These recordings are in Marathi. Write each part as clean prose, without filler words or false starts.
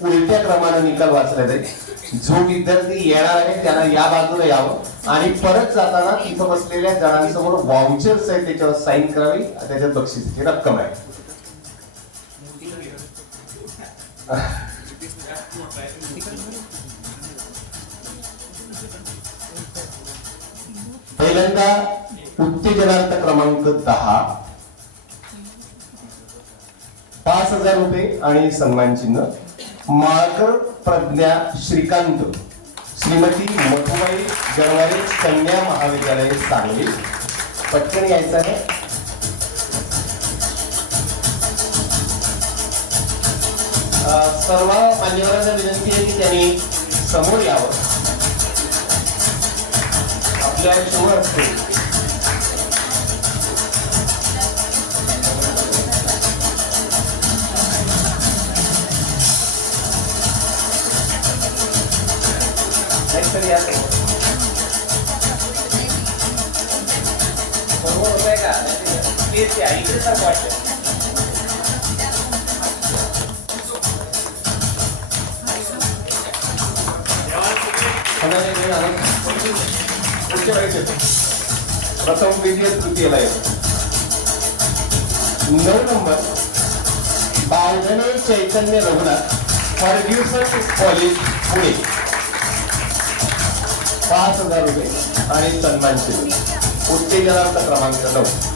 उलट्या क्रमाने निकाल वाचले जाईल. जो विद्यार्थी येणार आहे त्याला या बाजूला यावं आणि परत जाताना तिथं बसलेल्या जणांसमोर वाउचर्स आहेत त्याच्यावर साईन करावी. त्याच्यात बक्षीस रक्कम आहे. पहिल्यांदा उत्तेजनार्थ क्रमांक 10 5,000 रुपये आणि सन्मान चिन्ह. माळकर प्रज्ञा श्रीकांत श्रीमती मधुबाई गणवारे कन्या महाविद्यालय सांगली. पटकन यायचं आहे. सर्व मान्यवरांना विनंती आहे की त्यांनी समोर यावं. आपल्या शुभ असते बरोबर होत आहे का? ते ऐकलं सारखं वाटतं. प्रथम द्वितीय तृतीयला येतो. 9 नंबर बावधने चैतन्य रघुनाथ फर्ग्युसन कॉलेज पुणे 5,000 रुपये आणि सन्मान चिन्ह. उत्तेजनार्थ क्रमांक 9.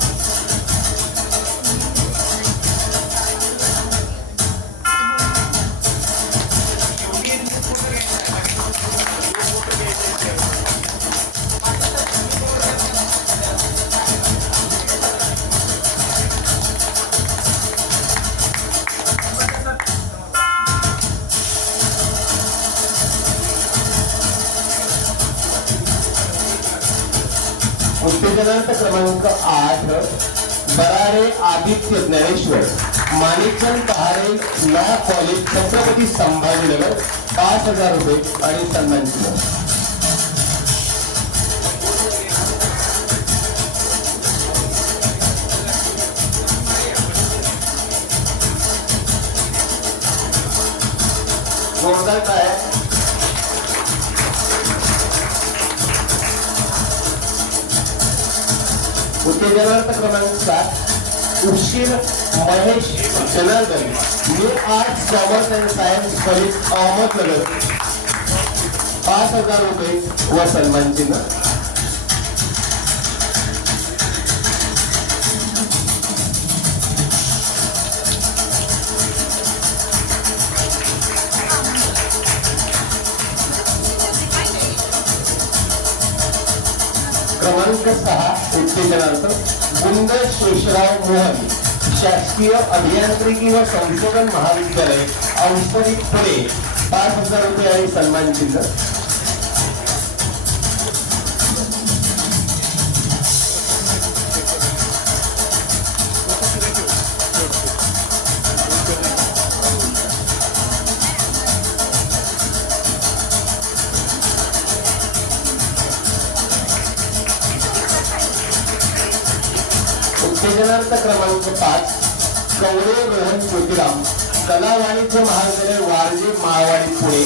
उत्तेजनार्थ क्रमांक 8 बराडे आदित्य ज्ञानेश्वर माणिकचंद पहारे लॉ कॉलेज छत्रपती संभाजीनगर 5,000 रुपये आणि सन्मान चिन्ह. जोरदार काय उत्तेजनार्थ क्रमांक 7 उशीर Mahesh Janardan new arts commerce and science college Ahmednagar 5,000 रुपये व सन्मान चिन्ह. क्रमांक 6 उत्तेजनार्थ गुंड शेषराव मोहन शासकीय अभियांत्रिकी व संशोधन महाविद्यालय औषधी पुणे 5,000 रुपये आणि सन्मान चिन्ह. उत्तेजनार्थ क्रमांक 5 कवळे रोहन ज्योतिराम कला वाणिज्य महाविद्यालय वारजे माळवाडी पुणे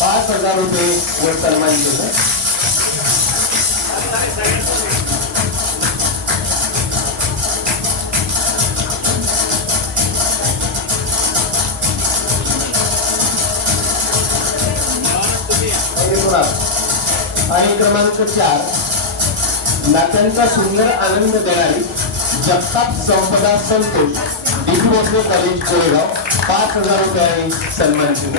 5,000 रुपये व सन्मान चिन्ह. आणि क्रमांक 4 नात्यांचा सुंदर आनंद देणारी जगताप संपदा संतोष डी.पी. भोसले कॉलेज कोरेगाव 5,000 रुपये आणि सन्मान चिन्ह.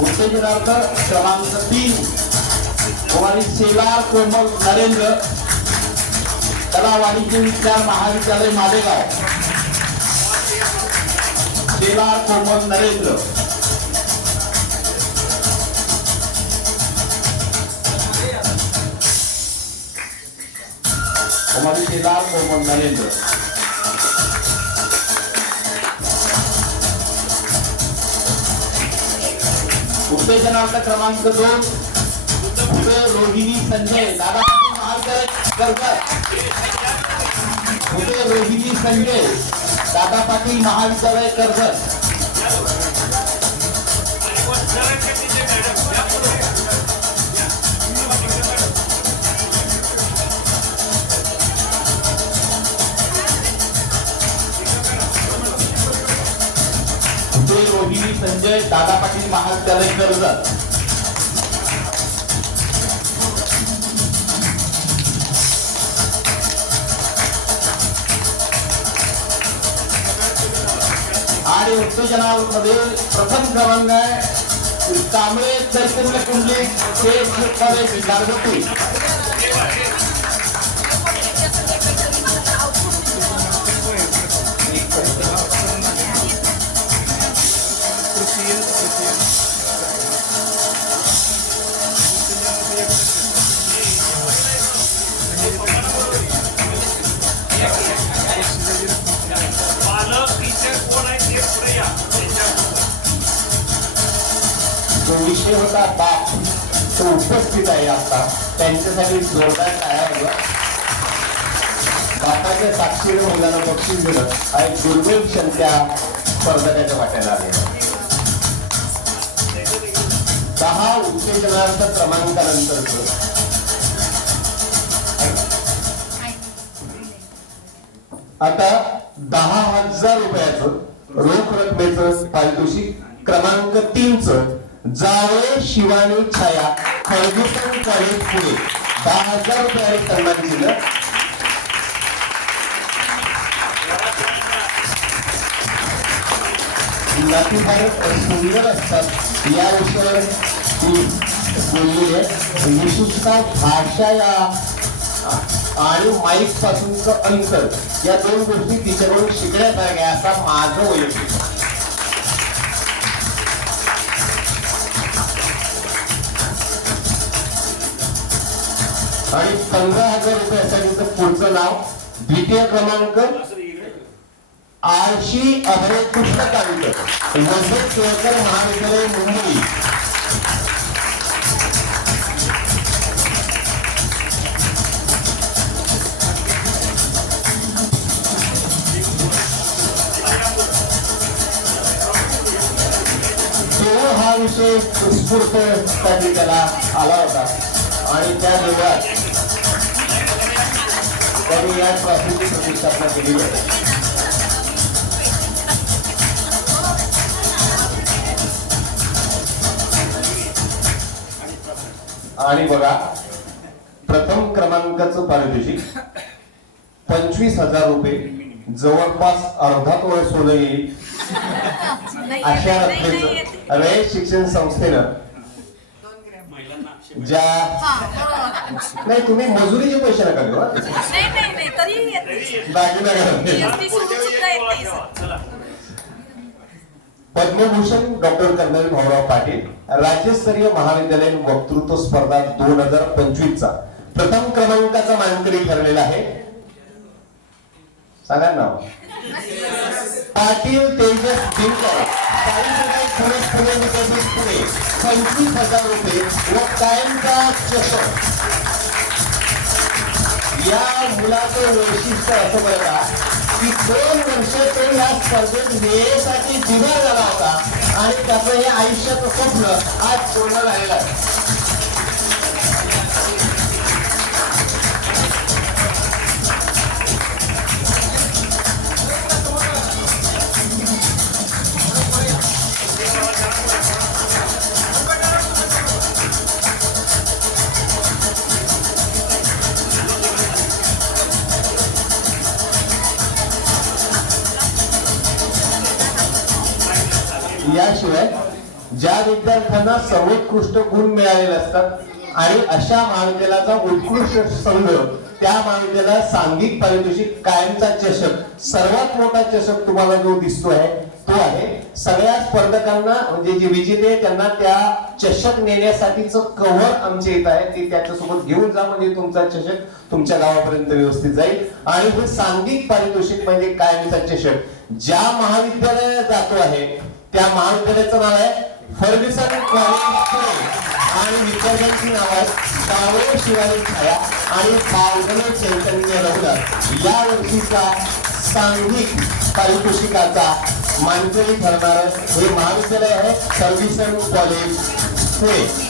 उत्तेजनार्थ क्रमांक 3 कुमारी सेला कोमल नरेंद्र कला वाणिज्य विज्ञान महाविद्यालय मालेगाव शेलार कोमल नरेंद्र, कुमारी शेलार कोमल नरेंद्र, उत्तेजनार्थ क्रमांक 2 रोहिणी संजय दादा महाविद्यालय कर्जत, रोहिणी संजय दादा पाटील महाविद्यालय कर्जत, रोहिणी संजय दादा पाटील महाविद्यालय कर्जत, आणि उत्तेजनामध्ये प्रथम क्रमांक आहे कांबळे चैतन्य कुंडली कॉलेज गारगोटी, जो विषय होता बाप तो उपस्थित आहे आता, त्यांच्यासाठी जोरदार टाळ्या वाजवा. बापाच्या साक्षीने मुलांना बक्षीस दिलं हा एक दुर्मिळ क्षण त्या स्पर्धकाच्या वाट्याला आलेला. 10 उत्तेजनार्थ क्रमांकानंतर आता 10,000 रुपयाचं रोख रकमेचं पारितोषिक क्रमांक 3चं जावळे शिवानी छाया फर्ग्युसन कॉलेज पुणे 10,000 रुपये सन्मान दिलं. नाती फार सुंदर असतात या विषयावर बोलली आहे. विशेषतः भाषा या आणि माईक पासूनचं अंतर या 2 गोष्टी तिच्याकडून शिकण्यासारख्या असा माझं वैयक्तिक. आणि 15,000 रुपयासाठीचं पुढचं नाव द्वितीय क्रमांक आळशी अभय कृष्णकांत मध्य केळकर महाविद्यालय मुंबई. हा विषय उत्स्फूर्तसाठी त्याला आला होता आणि त्या दिवसात त्यांनी या ट्रॉफीची प्रतिष्ठापना केली आहे. आणि बघा प्रथम क्रमांकाचं पारितोषिक 25,000 रुपये, जवळपास अर्धा तोळा सोनं येईल अशा रकमेचं रयत शिक्षण संस्थेनं ज्या नाही तुम्ही मजुरीचे पैसे नका देऊ दागिना पद्मभूषण डॉक्टर कर्नल भाऊराव पाटील राज्यस्तरीय महाविद्यालयीन वक्तृत्व स्पर्धा 2025 चा प्रथम क्रमांकाचा मानकरी ठरलेला आहे. सांगा नाव पाटील तेजस दिनकर 25,000 रुपये व कायमचा चषक. या मुलाचं वैशिष्ट्य असं बघा की 2 वर्ष ते या स्पर्धेत वेळेसाठी दिवा झाला होता आणि त्याचं हे आयुष्याचं स्वप्न आज पूर्ण झालेलं आहे. याशिवाय ज्या विद्यार्थ्यांना सर्वोत्कृष्ट गुण मिळालेले असतात आणि अशा महाविद्यालयाचा उत्कृष्ट संघ त्या महाविद्यालयाला सांघिक पारितोषिक कायमचा चषक, सर्वात मोठा चषक तुम्हाला जो दिसतो आहे तो आहे. सगळ्या स्पर्धकांना म्हणजे जे विजेते आहे त्यांना त्या चषक नेण्यासाठीचं कव्हर आमच्या इथं आहे, ते त्याच्यासोबत घेऊन जा म्हणजे तुमचा चषक तुमच्या गावापर्यंत व्यवस्थित जाईल. आणि हे सांघिक पारितोषिक म्हणजे कायमचा चषक ज्या महाविद्यालयात जातो आहे त्या महाविद्यालयाचं नाव आहे फर्ग्युसन कॉलेज आणि विद्यार्थ्यांची नाव आहेत कावळे शिवाजी छाया आणि पावगणे चैतन्य रघुनाथ. या वर्षीचा सांघिक पारितोषिकाचा मानकरी ठरणार हे महाविद्यालय आहे फर्ग्युसन कॉलेज हे.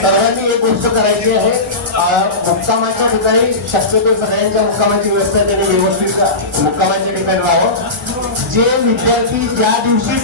सर्वांनी एक गोष्ट करायची आहे, मुक्कामाच्या ठिकाणी शक्यतो सगळ्यांच्या मुक्कामाची व्यवस्था त्यांनी व्यवस्थित मुक्कामाच्या ठिकाणी राहावं. जे विद्यार्थी ज्या दिवशी